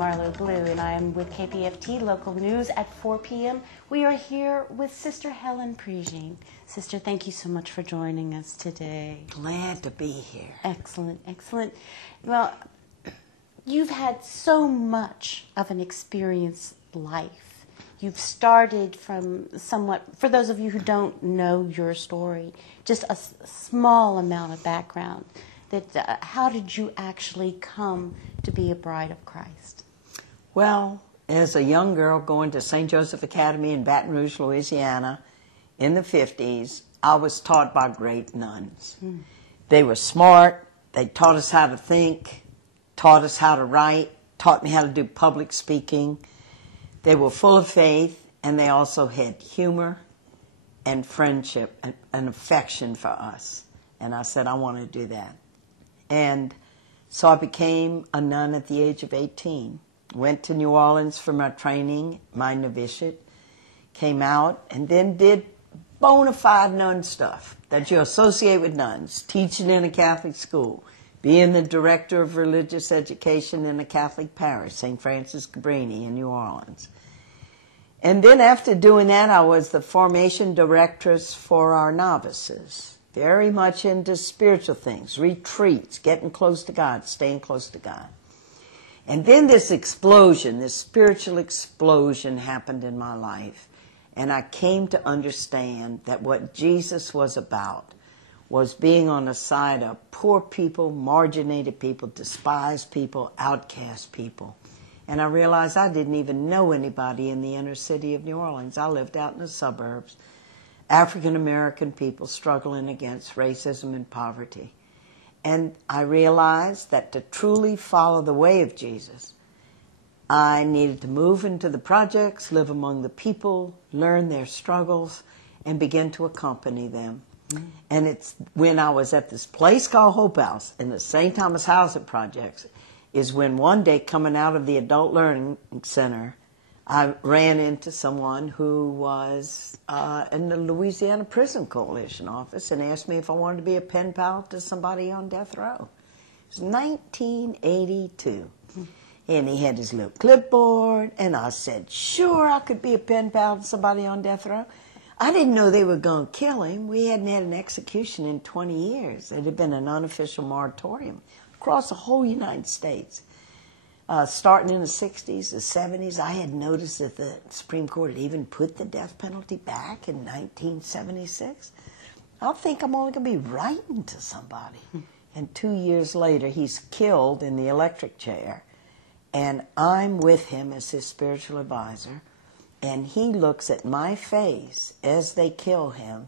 MArlo Blue, and I am with KPFT Local News at 4 p.m. We are here with Sister Helen Prejean. Sister, thank you so much for joining us today. Glad to be here. Excellent, excellent. Well, you've had so much of an experienced life. You've started from somewhat, for those of you who don't know your story, just a small amount of background. That how did you actually come to be a bride of Christ? Well, as a young girl going to St. Joseph Academy in Baton Rouge, Louisiana, in the 50s, I was taught by great nuns. They were smart. They taught us how to think, taught us how to write, taught me how to do public speaking. They were full of faith, and they also had humor and friendship and affection for us. And I said, I want to do that. And so I became a nun at the age of 18. Went to New Orleans for my training, my novitiate, came out, and then did bona fide nun stuff that you associate with nuns, teaching in a Catholic school, being the director of religious education in a Catholic parish, St. Francis Cabrini in New Orleans. And then after doing that, I was the formation directress for our novices. Very much into spiritual things, retreats, getting close to God, staying close to God. And then this explosion, this spiritual explosion happened in my life. And I came to understand that what Jesus was about was being on the side of poor people, marginated people, despised people, outcast people. And I realized I didn't even know anybody in the inner city of New Orleans. I lived out in the suburbs. African-American people struggling against racism and poverty. And I realized that to truly follow the way of Jesus, I needed to move into the projects, live among the people, learn their struggles, and begin to accompany them. And it's when I was at this place called Hope House in the St. Thomas Housing Projects is when one day coming out of the Adult Learning Center, I ran into someone who was in the Louisiana Prison Coalition office and asked me if I wanted to be a pen pal to somebody on death row. It was 1982. And he had his little clipboard, and I said, sure, I could be a pen pal to somebody on death row. I didn't know they were going to kill him. We hadn't had an execution in 20 years. It had been an unofficial moratorium across the whole United States. Starting in the 60s, the 70s, I had noticed that the Supreme Court had even put the death penalty back in 1976. I think I'm only going to be writing to somebody. And 2 years later, he's killed in the electric chair. And I'm with him as his spiritual advisor. And he looks at my face as they kill him.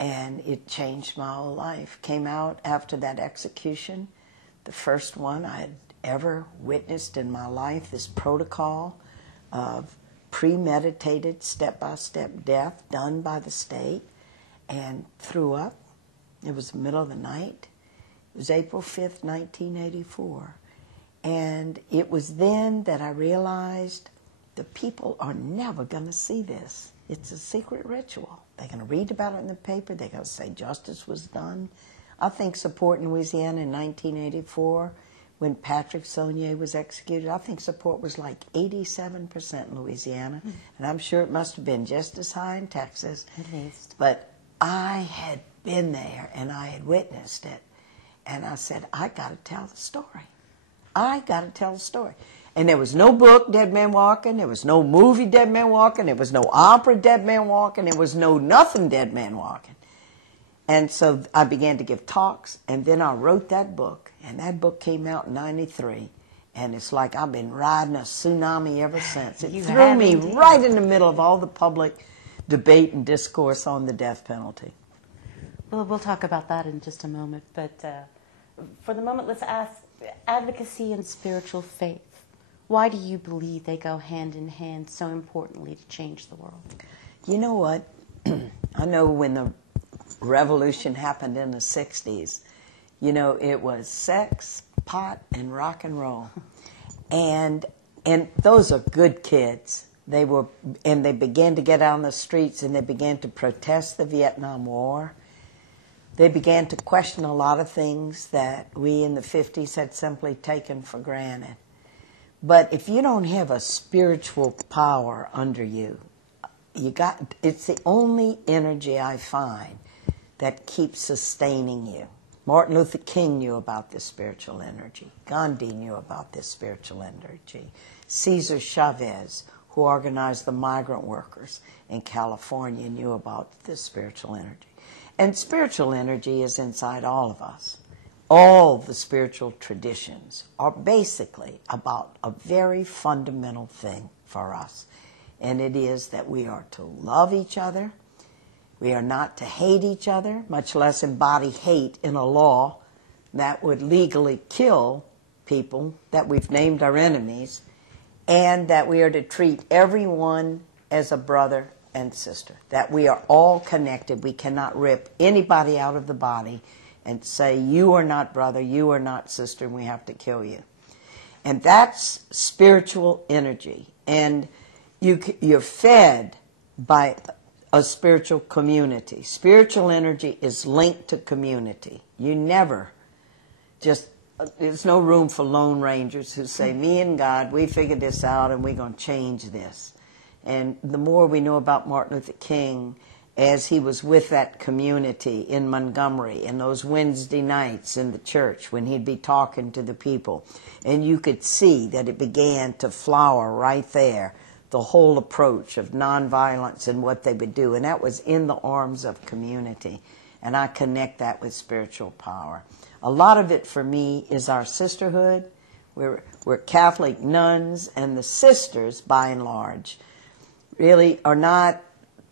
And it changed my whole life. Came out after that execution, the first one I had ever witnessed in my life, this protocol of premeditated step-by-step death done by the state, and threw up. It was the middle of the night. It was April 5th, 1984. And it was then that I realized the people are never going to see this. It's a secret ritual. They're going to read about it in the paper. They're going to say justice was done. I think support in Louisiana in 1984, when Patrick Saunier was executed, I think support was like 87% in Louisiana. And I'm sure it must have been just as high in Texas. At least. But I had been there and I had witnessed it. And I said, I got to tell the story. I got to tell the story. And there was no book, Dead Man Walking. There was no movie, Dead Man Walking. There was no opera, Dead Man Walking. There was no nothing, Dead Man Walking. And so I began to give talks, and then I wrote that book, and that book came out in '93, and it's like I've been riding a tsunami ever since. It threw me right in the middle of all the public debate and discourse on the death penalty. Well, we'll talk about that in just a moment, but for the moment, let's ask advocacy and spiritual faith. Why do you believe they go hand in hand so importantly to change the world? You know what? I know when the revolution happened in the 60s, you know, it was sex, pot, and rock and roll. And those are good kids. They began to get out on the streets and they began to protest the Vietnam War. They began to question a lot of things that we in the 50s had simply taken for granted. But if you don't have a spiritual power under you, it's the only energy I find that keeps sustaining you. Martin Luther King knew about this spiritual energy. Gandhi knew about this spiritual energy. Cesar Chavez, who organized the migrant workers in California, knew about this spiritual energy. And spiritual energy is inside all of us. All the spiritual traditions are basically about a very fundamental thing for us. And it is that we are to love each other. We are not to hate each other, much less embody hate in a law that would legally kill people that we've named our enemies, and that we are to treat everyone as a brother and sister, that we are all connected. We cannot rip anybody out of the body and say, you are not brother, you are not sister, and we have to kill you. And that's spiritual energy. And you're fed by a spiritual community. Spiritual energy is linked to community. You never just, there's no room for lone rangers who say, me and God, we figured this out and we're going to change this. And the more we know about Martin Luther King, as he was with that community in Montgomery, in those Wednesday nights in the church when he'd be talking to the people, and you could see that it began to flower right there, the whole approach of nonviolence and what they would do. And that was in the arms of community. And I connect that with spiritual power. A lot of it for me is our sisterhood. We're Catholic nuns, and the sisters, by and large, really are not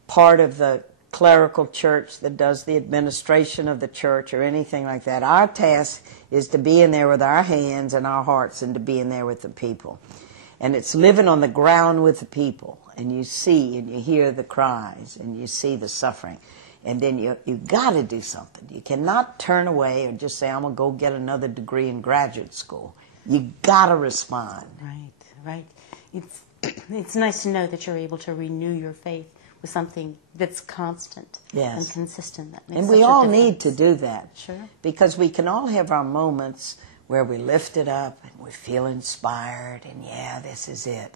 part of the clerical church that does the administration of the church or anything like that. Our task is to be in there with our hands and our hearts and to be in there with the people. And it's living on the ground with the people. And you see and you hear the cries and you see the suffering. And then you got to do something. You cannot turn away or just say, I'm going to go get another degree in graduate school. You got to respond. Right, right. It's nice to know that you're able to renew your faith with something that's constant and consistent. That makes and we all need to do that. Sure. Because we can all have our moments where we lift it up and we feel inspired and yeah, this is it.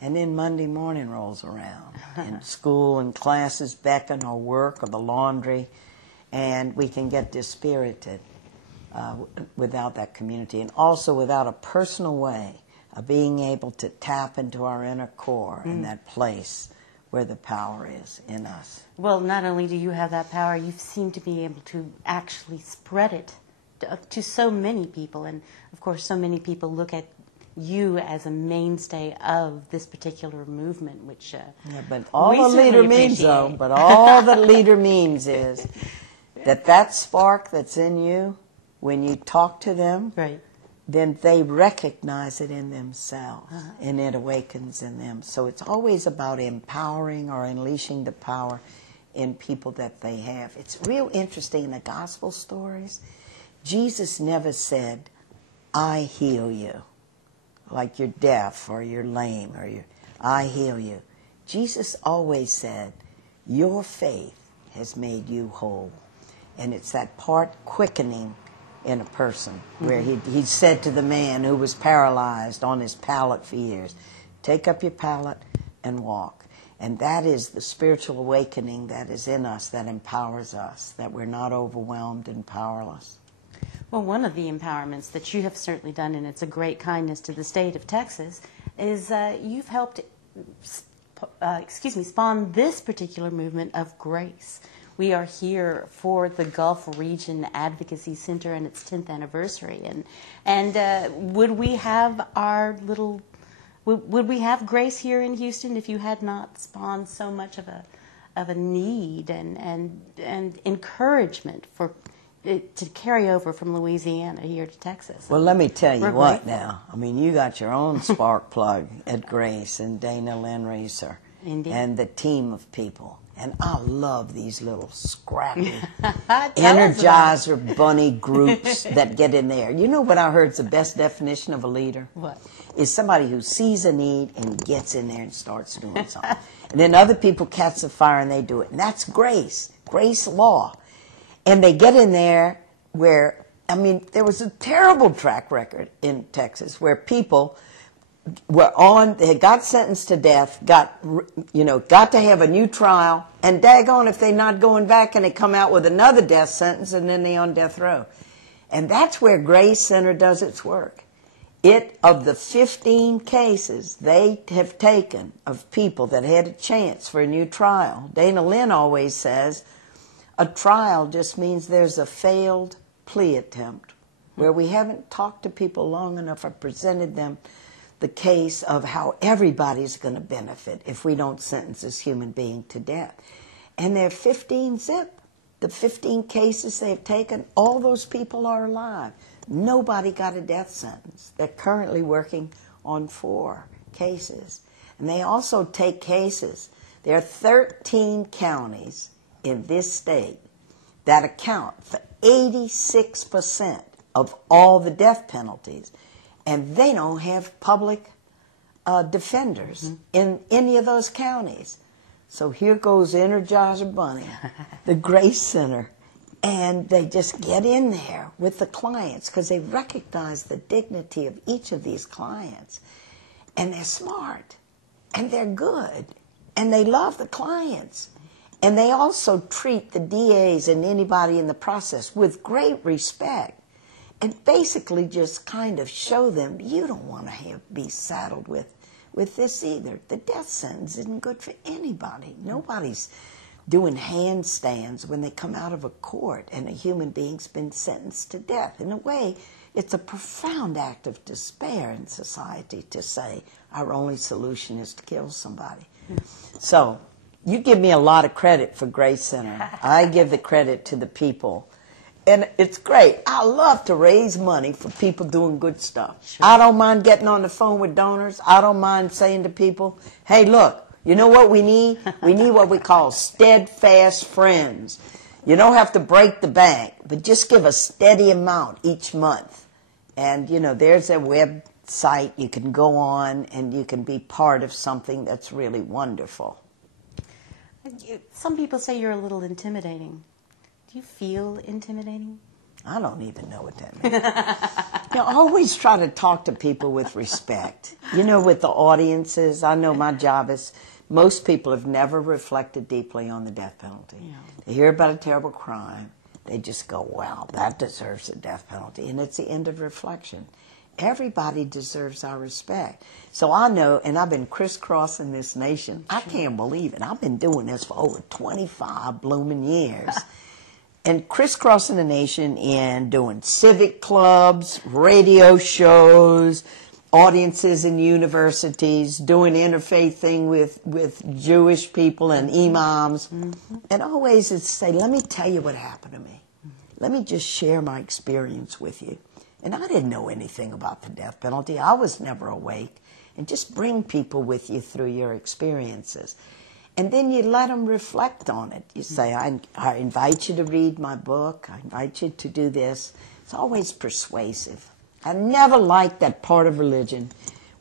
And then Monday morning rolls around and school and classes beckon or work or the laundry, and we can get dispirited without that community, and also without a personal way of being able to tap into our inner core and that place where the power is in us. Well, not only do you have that power, you seem to be able to actually spread it to so many people. And, of course, so many people look at you as a mainstay of this particular movement, which but all the leader means, though, but all the leader means is that spark that's in you, when you talk to them, right, then they recognize it in themselves, and it awakens in them. So it's always about empowering or unleashing the power in people that they have. It's real interesting in the gospel stories. Jesus never said, I heal you, like you're deaf or you're lame or I heal you. Jesus always said, your faith has made you whole. And it's that part quickening in a person, where he said to the man who was paralyzed on his pallet for years, take up your pallet and walk. And that is the spiritual awakening that is in us that empowers us, that we're not overwhelmed and powerless. Well, one of the empowerments that you have certainly done, and it's a great kindness to the state of Texas, is you've helped spawn this particular movement of grace. We are here for the Gulf Region Advocacy Center and its 10th anniversary, and would we have would we have grace here in Houston if you had not spawned so much of a need and encouragement for it to carry over from Louisiana here to Texas? Well, let me tell you what now. I mean, you got your own spark plug at Grace and Dana Lynn Reeser and the team of people. And I love these little scrappy Energizer bunny groups that get in there. You know what I heard is the best definition of a leader? What? Is somebody who sees a need and gets in there and starts doing something. And then other people catch the fire and they do it. And that's grace law. And they get in there where, I mean, there was a terrible track record in Texas where people they got sentenced to death, got to have a new trial, and daggone if they're not going back and they come out with another death sentence and then they're on death row. And that's where Grace Center does its work. Of the 15 cases they have taken of people that had a chance for a new trial, Dana Lynn always says, a trial just means there's a failed plea attempt where we haven't talked to people long enough or presented them the case of how everybody's going to benefit if we don't sentence this human being to death. And they're 15 zip. The 15 cases they've taken, all those people are alive. Nobody got a death sentence. They're currently working on 4 cases. And they also take cases. There are 13 counties in this state that account for 86% of all the death penalties. And they don't have public defenders in any of those counties. So here goes Energizer Bunny, the Grace Center, and they just get in there with the clients because they recognize the dignity of each of these clients. And they're smart, and they're good, and they love the clients. And they also treat the DAs and anybody in the process with great respect and basically just kind of show them you don't want to be saddled with this either. The death sentence isn't good for anybody. Nobody's doing handstands when they come out of a court and a human being's been sentenced to death. In a way, it's a profound act of despair in society to say our only solution is to kill somebody. So you give me a lot of credit for Grace Center. I give the credit to the people. And it's great. I love to raise money for people doing good stuff. Sure. I don't mind getting on the phone with donors. I don't mind saying to people, hey, look, you know what we need? We need what we call steadfast friends. You don't have to break the bank, but just give a steady amount each month. And, there's a website you can go on and you can be part of something that's really wonderful. Some people say you're a little intimidating. Do you feel intimidating? I don't even know what that means. I always try to talk to people with respect. With the audiences, I know my job is, most people have never reflected deeply on the death penalty. Yeah. They hear about a terrible crime. They just go, well, that deserves a death penalty. And it's the end of reflection. Everybody deserves our respect. So I know, and I've been crisscrossing this nation. I can't believe it. I've been doing this for over 25 blooming years. And crisscrossing the nation in doing civic clubs, radio shows, audiences in universities, doing interfaith thing with Jewish people and imams. And always it's say, let me tell you what happened to me. Let me just share my experience with you. And I didn't know anything about the death penalty. I was never awake. And just bring people with you through your experiences. And then you let them reflect on it. You say, I invite you to read my book. I invite you to do this. It's always persuasive. I never liked that part of religion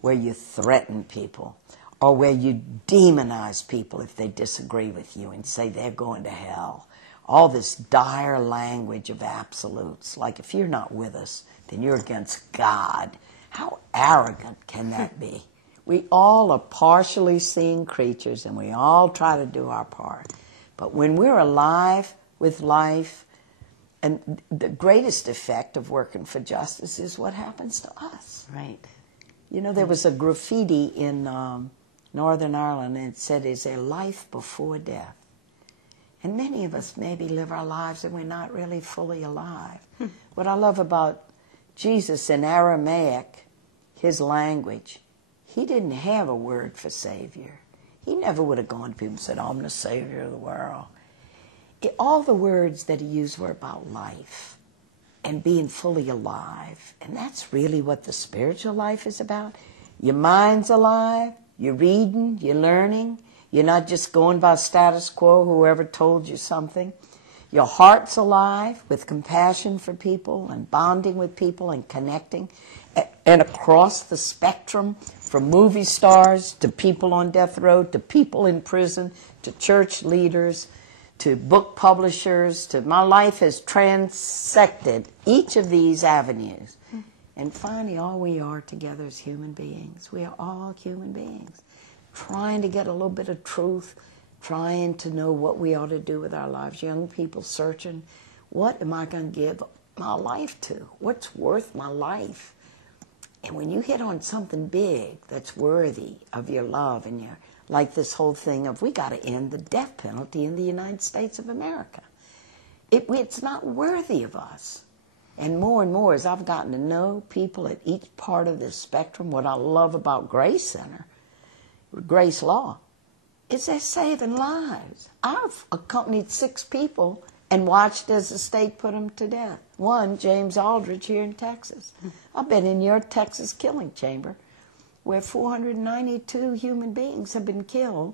where you threaten people or where you demonize people if they disagree with you and say they're going to hell. All this dire language of absolutes, like if you're not with us, then you're against God. How arrogant can that be? We all are partially seeing creatures, and we all try to do our part. But when we're alive with life, and the greatest effect of working for justice is what happens to us. Right. There was a graffiti in Northern Ireland, and it said, is there life before death? And many of us maybe live our lives and we're not really fully alive. What I love about Jesus in Aramaic, his language, he didn't have a word for Savior. He never would have gone to people and said, I'm the Savior of the world. All the words that he used were about life and being fully alive. And that's really what the spiritual life is about. Your mind's alive, you're reading, you're learning. You're not just going by status quo, whoever told you something. Your heart's alive with compassion for people and bonding with people and connecting. And across the spectrum, from movie stars to people on death row, to people in prison, to church leaders, to book publishers, to my life has transected each of these avenues. And finally, all we are together is human beings. We are all human beings, trying to get a little bit of truth, trying to know what we ought to do with our lives. Young people searching, what am I going to give my life to? What's worth my life? And when you hit on something big that's worthy of your love and your, like this whole thing of we got to end the death penalty in the United States of America. It's not worthy of us. And more as I've gotten to know people at each part of this spectrum, what I love about Grace Center, Grace Law, is they're saving lives. I've accompanied 6 people and watched as the state put them to death. One, James Aldridge here in Texas. I've been in your Texas killing chamber where 492 human beings have been killed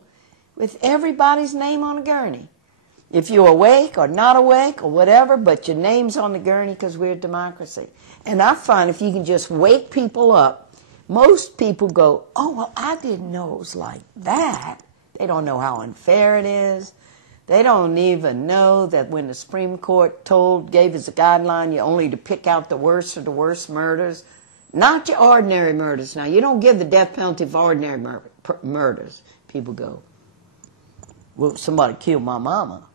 with everybody's name on a gurney. If you're awake or not awake or whatever, but your name's on the gurney because we're a democracy. And I find if you can just wake people up, most people go, oh, well, I didn't know it was like that. They don't know how unfair it is. They don't even know that when the Supreme Court gave us a guideline, you're only to pick out the worst of the worst murders, not your ordinary murders. Now, you don't give the death penalty for ordinary murders. People go, well, somebody killed my mama.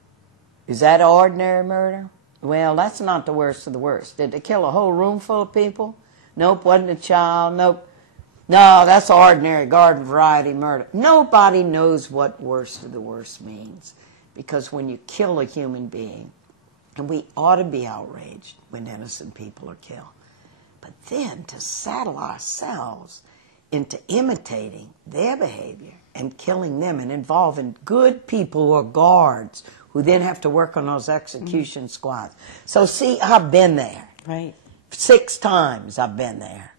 Is that ordinary murder? Well, that's not the worst of the worst. Did they kill a whole room full of people? Nope, wasn't a child. Nope. No, that's ordinary garden variety murder. Nobody knows what worst of the worst means. Because when you kill a human being, and we ought to be outraged when innocent people are killed, but then to saddle ourselves into imitating their behavior and killing them and involving good people who are guards who then have to work on those execution squads. So see, I've been there. Right. 6 times I've been there.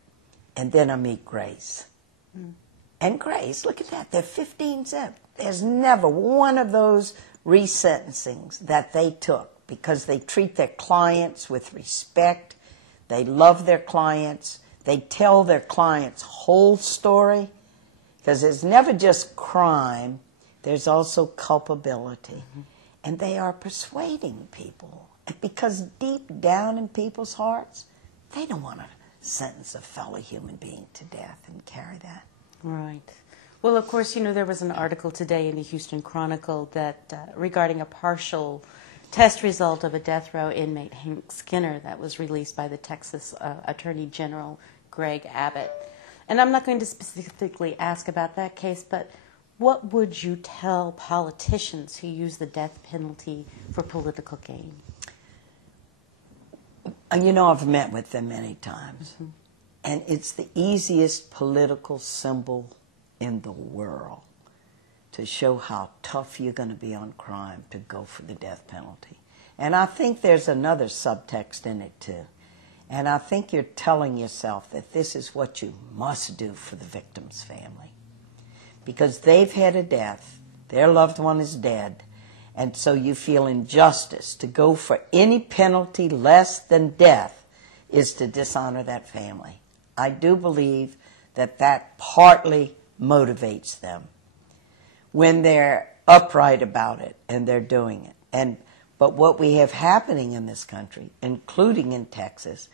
And then I meet Grace. And Grace, look at that, they're 15 zip. There's never one of those resentencings that they took because they treat their clients with respect. They love their clients. They tell their clients' whole story because there's never just crime. There's also culpability. And they are persuading people because deep down in people's hearts, they don't want to sentence a fellow human being to death and carry that. Right. Well, of course, you know, there was an article today in the Houston Chronicle that regarding a partial test result of a death row inmate, Hank Skinner, that was released by the Texas Attorney General Greg Abbott. And I'm not going to specifically ask about that case, but what would you tell politicians who use the death penalty for political gain? You know, I've met with them many times. And it's the easiest political symbol in the world to show how tough you're going to be on crime to go for the death penalty. And I think there's another subtext in it, too. And I think you're telling yourself that this is what you must do for the victim's family. Because they've had a death, their loved one is dead, and so you feel injustice. To go for any penalty less than death is to dishonor that family. I do believe that that partly motivates them when they're upright about it and they're doing it. But what we have happening in this country, including in Texas,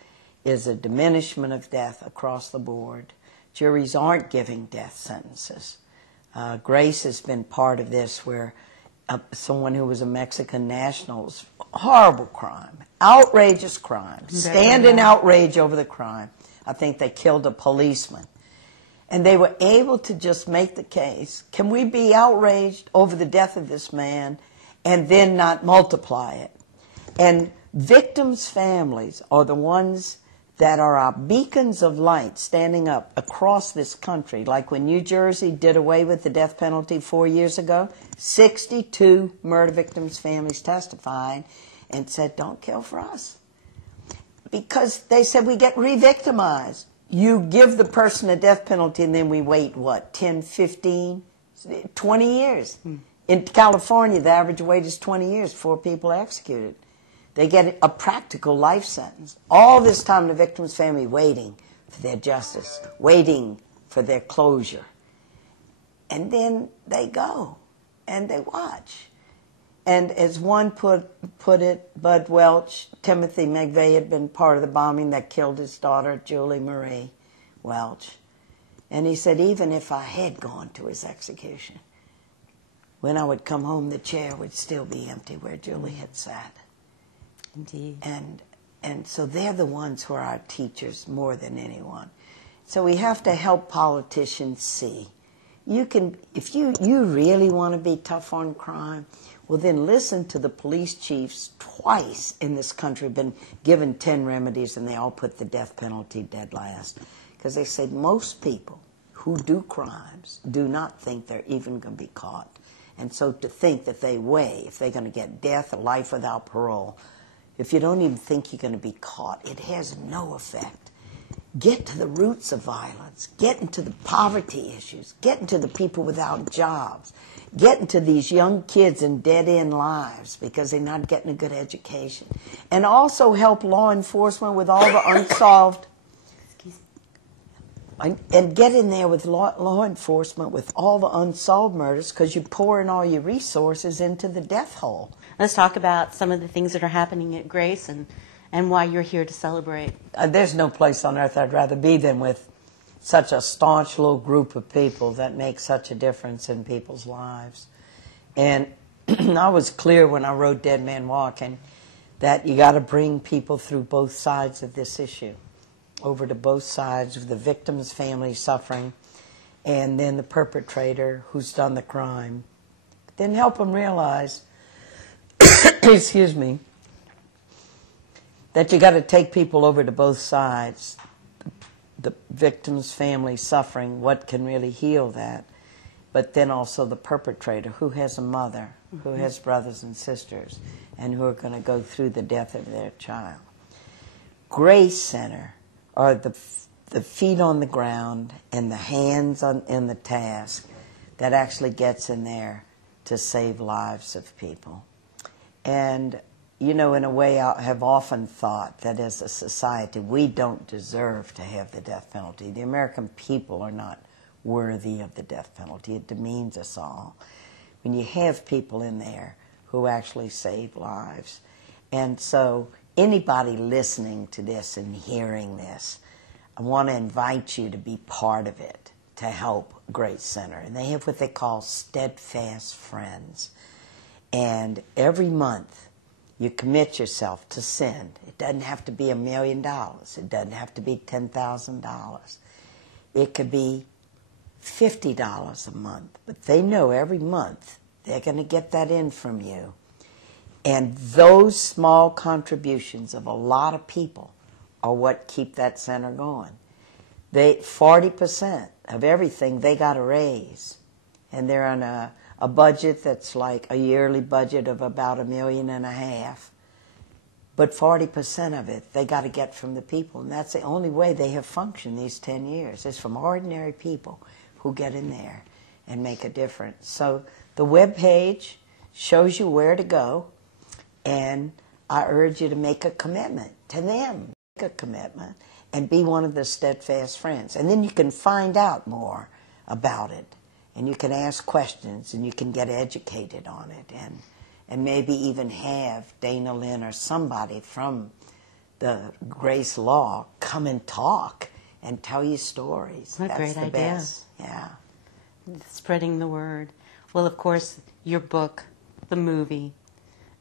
is a diminishment of death across the board. Juries aren't giving death sentences. Grace has been part of this where someone who was a Mexican national, was horrible crime, outrageous crime, stand in outrage over the crime. I think they killed a policeman. And they were able to just make the case, can we be outraged over the death of this man and then not multiply it? And victims' families are the ones that are our beacons of light standing up across this country. Like when New Jersey did away with the death penalty 4 years ago, 62 murder victims' families testified and said, don't kill for us. Because they said we get re-victimized. You give the person a death penalty and then we wait, what, 10, 15, 20 years. In California, the average wait is 20 years before people are executed. They get a practical life sentence. All this time, the victim's family waiting for their justice, waiting for their closure. And then they go and they watch. And as one put it, Bud Welch, Timothy McVeigh had been part of the bombing that killed his daughter, Julie Marie Welch. And he said, even if I had gone to his execution, when I would come home, the chair would still be empty where Julie had sat. Indeed. And so they're the ones who are our teachers more than anyone. So we have to help politicians see. You can, if you really want to be tough on crime, well, then listen to the police chiefs twice in this country have been given 10 remedies, and they all put the death penalty dead last. Because they say most people who do crimes do not think they're even going to be caught. And so to think that they weigh, if they're going to get death or life without parole, if you don't even think you're going to be caught, it has no effect. Get to the roots of violence. Get into the poverty issues. Get into the people without jobs. Get into these young kids in dead-end lives because they're not getting a good education. And also help law enforcement with all the unsolved... And get in there with law enforcement with all the unsolved murders because you're pouring all your resources into the death hole. Let's talk about some of the things that are happening at Grace and why you're here to celebrate. There's no place on earth I'd rather be than with such a staunch little group of people that make such a difference in people's lives. And I was clear when I wrote Dead Man Walking that you got to bring people through both sides of this issue, over to both sides of the victim's family suffering and then the perpetrator who's done the crime. Then help them realize, excuse me, that you got to take people over to both sides. The victim's family suffering, what can really heal that, but then also the perpetrator who has a mother, who has brothers and sisters, and who are going to go through the death of their child. Grace Center are the feet on the ground and the hands in the task that actually gets in there to save lives of people. And, you know, in a way I have often thought that as a society we don't deserve to have the death penalty. The American people are not worthy of the death penalty. It demeans us all. When you have people in there who actually save lives. And so anybody listening to this and hearing this, I want to invite you to be part of it, to help Grace Center. And they have what they call steadfast friends. And every month you commit yourself to send. It doesn't have to be $1 million. It doesn't have to be $10,000. It could be $50 a month. But they know every month they're going to get that in from you. And those small contributions of a lot of people are what keep that center going. 40% of everything they got a raise. And they're on a budget that's like a yearly budget of about $1.5 million. But 40% of it they got to get from the people. And that's the only way they have functioned these 10 years. It's from ordinary people who get in there and make a difference. So the webpage shows you where to go. And I urge you to make a commitment to them. Make a commitment and be one of the steadfast friends. And then you can find out more about it. And you can ask questions and you can get educated on it. And maybe even have Dana Lynn or somebody from the Grace Law come and talk and tell you stories. What a great idea. Best. Yeah. Spreading the word. Well, of course, your book, the movie,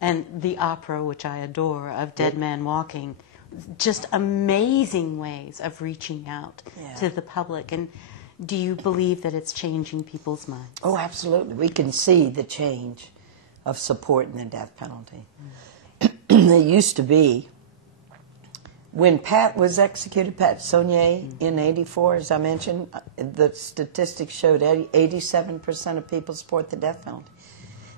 and the opera, which I adore, of Dead Man Walking, just amazing ways of reaching out to the public. And do you believe that it's changing people's minds? Oh, absolutely. We can see the change of support in the death penalty. It used to be, when Pat was executed, Pat Saunier, in '84, as I mentioned, the statistics showed 87% of people support the death penalty.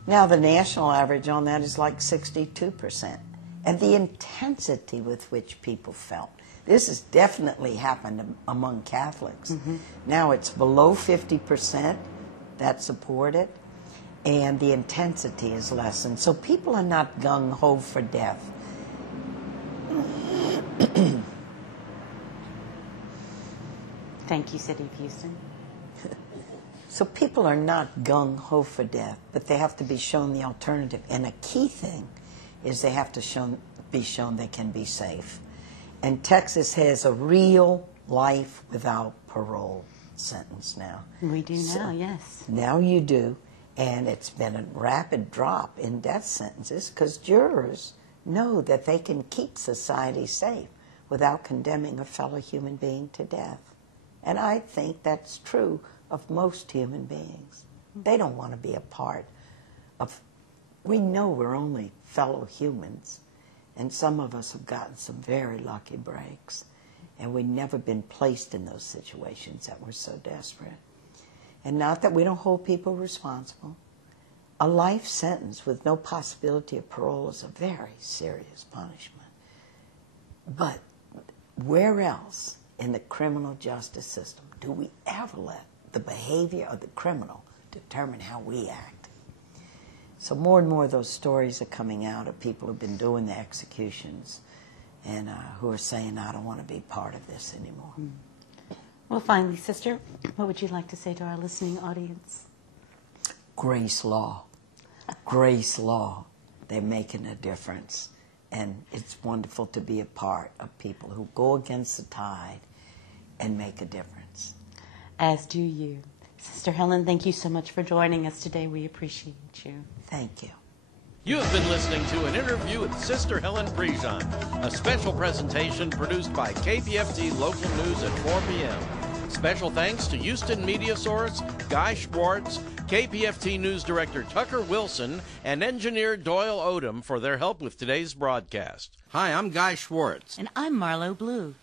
Now the national average on that is like 62%. And the intensity with which people felt. This has definitely happened among Catholics. Now it's below 50% that support it, and the intensity is lessened. So people are not gung-ho for death. Thank you, City of Houston. So people are not gung-ho for death, but they have to be shown the alternative. And a key thing is they have to be shown they can be safe. And Texas has a real life without parole sentence now. We do now, yes. Now you do. And it's been a rapid drop in death sentences because jurors know that they can keep society safe without condemning a fellow human being to death. And I think that's true of most human beings. They don't want to be a part of, we know we're only fellow humans, and some of us have gotten some very lucky breaks, and we've never been placed in those situations that were so desperate. And not that we don't hold people responsible. A life sentence with no possibility of parole is a very serious punishment. But where else in the criminal justice system do we ever let the behavior of the criminal determine how we act? So more and more of those stories are coming out of people who've been doing the executions and who are saying, I don't want to be part of this anymore. Well, finally, Sister, what would you like to say to our listening audience? Grace law. Grace law. They're making a difference. And it's wonderful to be a part of people who go against the tide and make a difference. As do you. Sister Helen, thank you so much for joining us today. We appreciate you. Thank you. You have been listening to an interview with Sister Helen Prejean, a special presentation produced by KPFT Local News at 4 p.m. Special thanks to Houston Media Source, Guy Schwartz, KPFT News Director Tucker Wilson, and engineer Doyle Odom for their help with today's broadcast. Hi, I'm Guy Schwartz. And I'm MArlo Blue.